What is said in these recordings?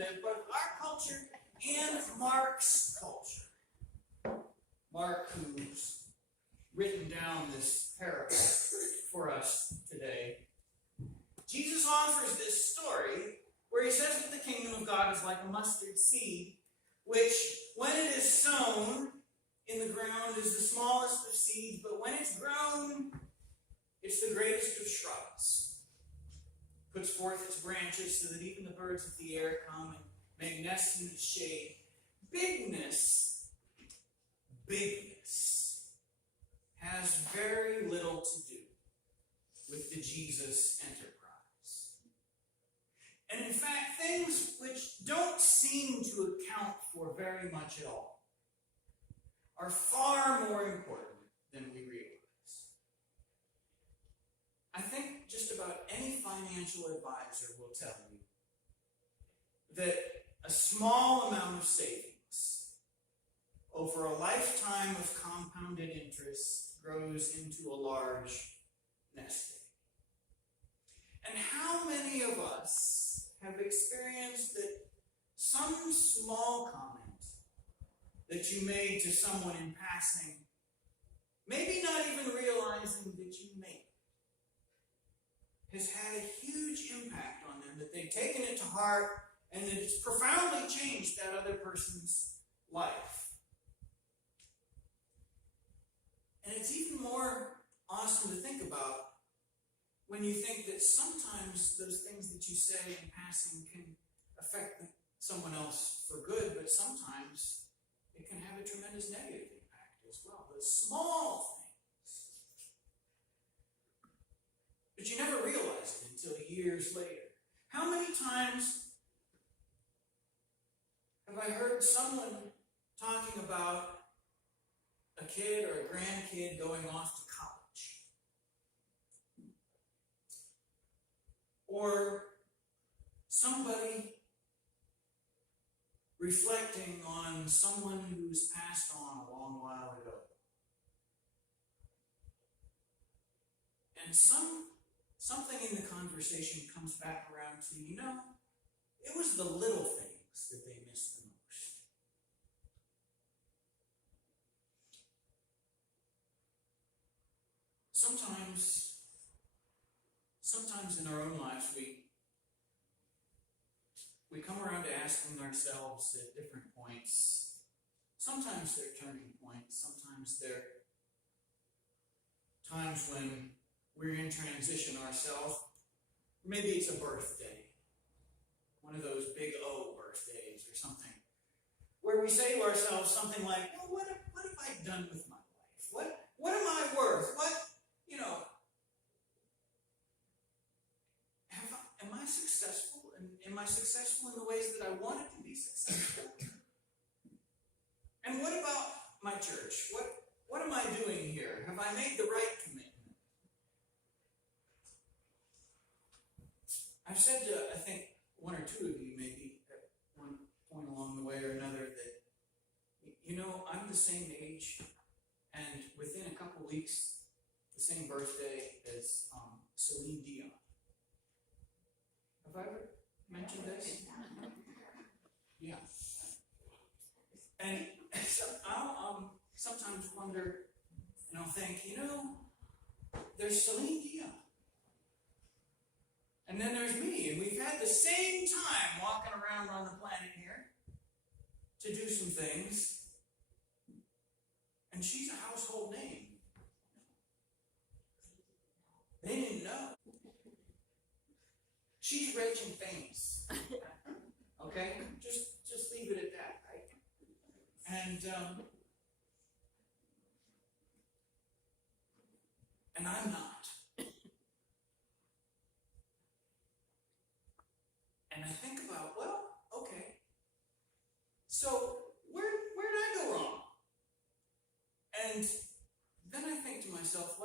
live, both our culture and Mark's culture. Mark, who's written down this parable for us today, Jesus offers this story where he says that the kingdom of God is like a mustard seed, which, when it is sown in the ground, is the smallest of seeds, but when it's grown, it's the greatest of shrubs. It puts forth its branches so that even the birds of the air come and make nests in its shade. Bigness has very little to do with the Jesus enterprise. And in fact, things which don't seem to account for very much at all are far more important than we realize. I think just about any financial advisor will tell you that a small amount of savings over a lifetime of compounded interest grows into a large nest egg. And how many of us have experienced that some small comment that you made to someone in passing, maybe not even realizing that you made it, has had a huge impact on them, that they've taken it to heart, and that it's profoundly changed that other person's life? And it's even more awesome to think about when you think that sometimes those things that you say in passing can affect someone else for good, but sometimes it can have a tremendous negative impact as well. Those small things. But you never realize it until years later. How many times have I heard someone talking about a kid or a grandkid going off to college? Or somebody reflecting on someone who's passed on a long while ago. And something in the conversation comes back around to, it was the little things that they missed the most. Sometimes in our own lives, we come around to asking ourselves at different points. Sometimes they're turning points. Sometimes they're times when we're in transition ourselves. Maybe it's a birthday, one of those big O birthdays or something, where we say to ourselves something like, what have I done with my life? What am I worth? Am I successful? Am I successful in the ways that I wanted to be successful? And what about my church? What am I doing here? Have I made the right commitment? I've said to, I think, one or two of you maybe at one point along the way or another that, I'm the same age, and within a couple weeks, the same birthday as Celine Dion. Have I ever mentioned this? Yeah. And so I'll sometimes wonder, and I'll think, there's Celine Dion. And then there's me, and we've had the same time walking around on the planet here to do some things. And she's a household name. They didn't know. She's rich and famous. Okay? Just leave it at that, right? And I'm not. And I think about, okay. So where did I go wrong? And then I think to myself,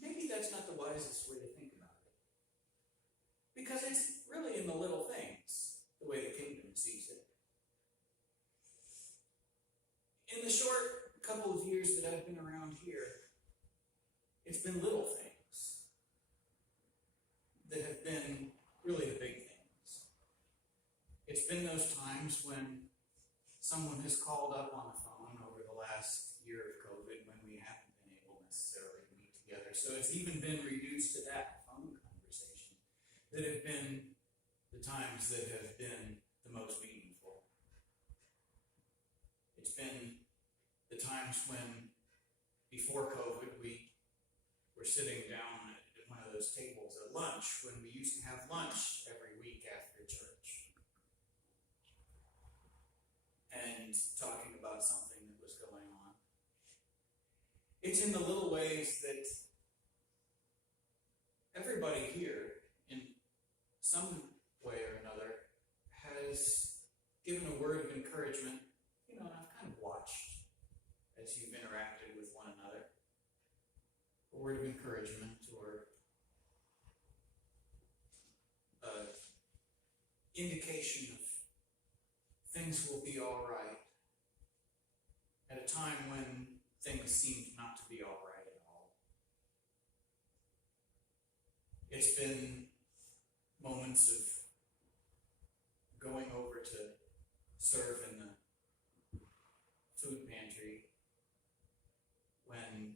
maybe that's not the wisest way to think about it. Because it's really in the little things, the way the kingdom sees it. In the short couple of years that I've been around here, it's been little things that have been really the big things. together. So it's even been reduced to that phone conversation that have been the times that have been the most meaningful. It's been the times when, before COVID, we were sitting down at one of those tables at lunch, when we used to have lunch every week after church, and talking about something that was going on. It's in the little ways that everybody here, in some way or another, has given a word of encouragement. And I've kind of watched as you've interacted with one another. A word of encouragement or an indication of things will be all right at a time when things seemed not to be all right at all. It's been moments of going over to serve in the food pantry when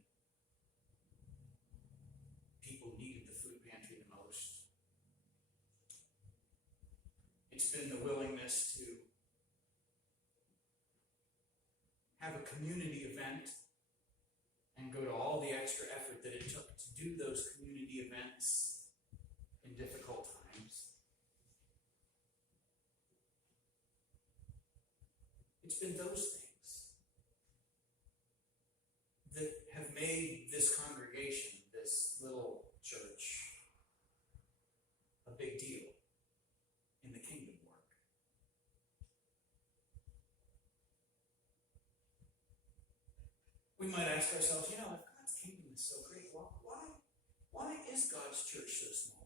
people needed the food pantry the most. It's been the willingness to have a community event and go to all the extra effort that it took to do those community events in difficult times. It's been those things that have made this congregation, this little church, a big deal in the kingdom work. We might ask ourselves, if God's kingdom is so great, why is God's church so small?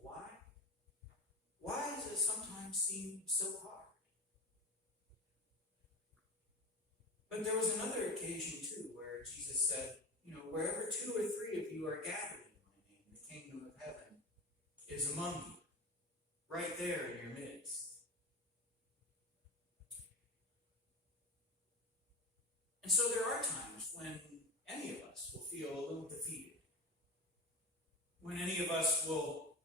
Why does it sometimes seem so hard? But there was another occasion too where Jesus said, wherever 2 or 3 of you are gathered in my name, the kingdom of heaven is among you, right there in your midst. And so there are times when any of us will feel a little defeated, when any of us will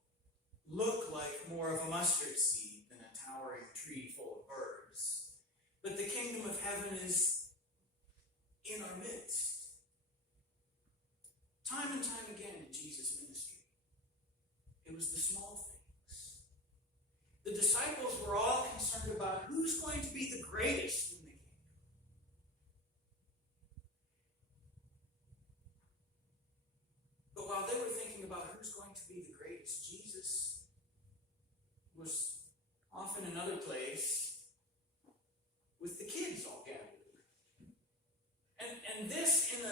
look like more of a mustard seed than a towering tree full of birds. But the kingdom of heaven is in our midst. Time and time again in Jesus' ministry, it was the small things. The disciples were all concerned about who's going to be the greatest in the kingdom. But while they were thinking about who's going to be the greatest, Jesus was off in another place with the kids all gathered. And this in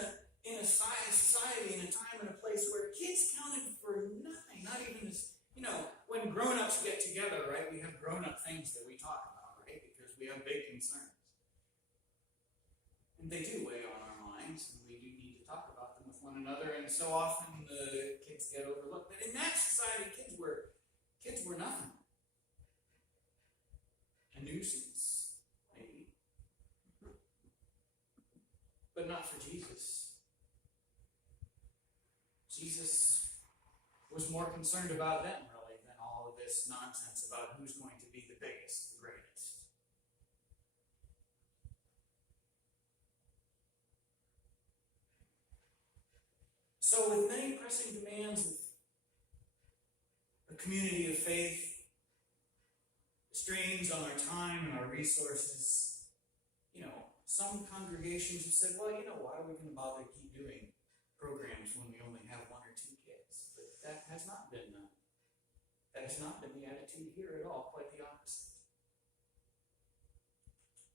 a society, in a time and a place where kids counted for nothing, not even as, when grown-ups get together, right, we have grown-up things that we talk about, right, because we have big concerns. And they do weigh on our minds, and we do need to talk about them with one another, and so often the kids get overlooked. But in that society, kids were nothing. A nuisance, maybe. But not for Jesus. Jesus was more concerned about them, really, than all of this nonsense about who's going to be the biggest, the greatest. So with many pressing demands of a community of faith, strains on our time and our resources, some congregations have said, why are we going to bother to keep doing programs when we only have 1 or 2 kids? But that has not been the attitude here at all, quite the opposite.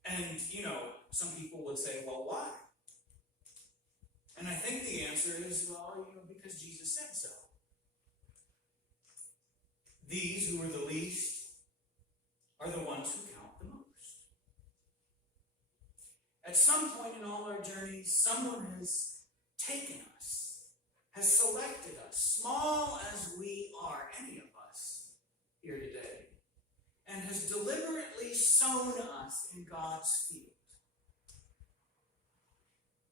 And, some people would say, well, why? And I think the answer is, because Jesus said so. These who are the least are the ones who count the most. At some point in all our journeys, someone has taken us, has selected us, small as we are, any of us here today, and has deliberately sown us in God's field.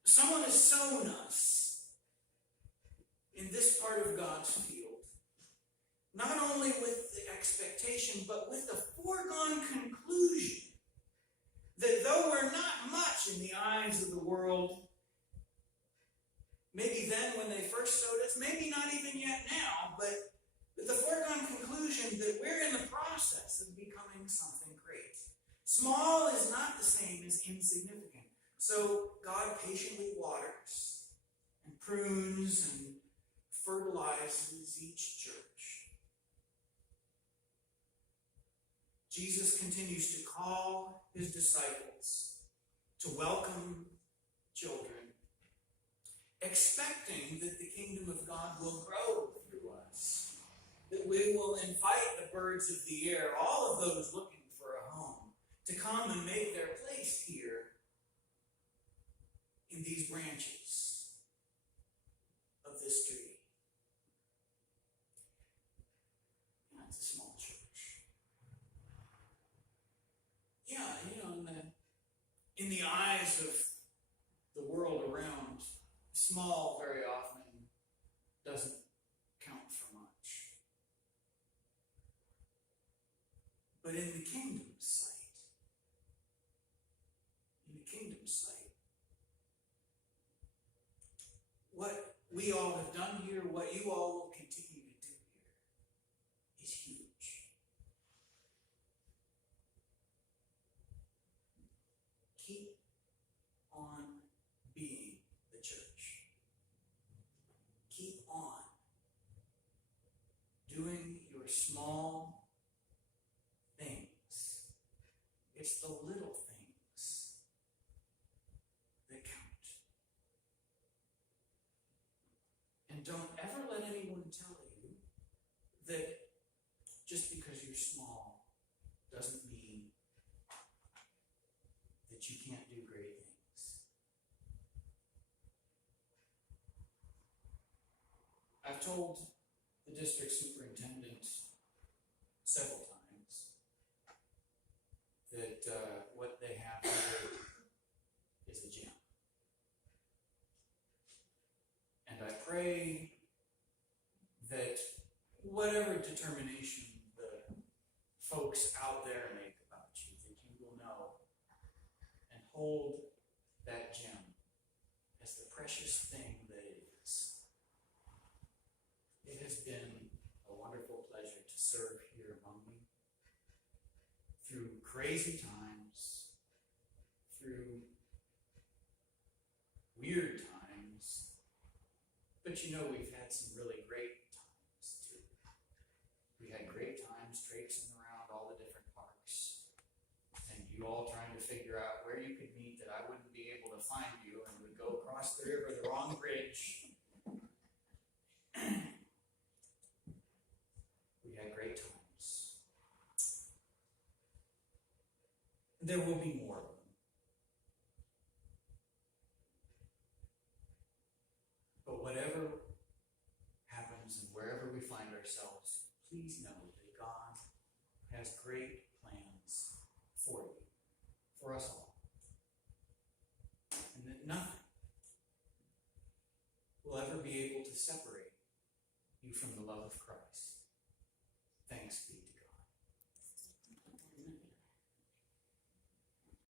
Someone has sown us in this part of God's field, not only with the expectation, but with the foregone conclusion that though we're not much in the eyes of the world, maybe then when they first showed us, maybe not even yet now, but with the foregone conclusion that we're in the process of becoming something great. Small is not the same as insignificant. So God patiently waters and prunes and fertilizes each church. Jesus continues to call his disciples to welcome children, expecting that the kingdom of God will grow through us, that we will invite the birds of the air, all of those looking for a home, to come and make their place here in these branches of this tree. It's a small church. Yeah, in the eyes of the world around, small very often doesn't count for much. But in the kingdom's sight, what we all have done here, what you all will continue to do here, is huge. Keep on being the church. Keep on doing your small things. It's the little things that count. And don't ever let anyone tell you that just because you're small doesn't mean that you can't do great things. I've told the district superintendent several times that what they have here is a gem. And I pray that whatever determination the folks out there make about you, that you will know and hold that gem as the precious thing that it is. It has been a wonderful pleasure to serve here among you through crazy times, through weird times, but we've had some really great times too. We had great times traipsing around all the different parks, and you all trying to figure out where you could meet that I wouldn't be able to find you and would go across the river the wrong bridge. We had great times. There will be more of them. But whatever happens and wherever we find ourselves, please know that God has great plans for you, for us all. And that nothing will ever be able to separate you from the love of Christ.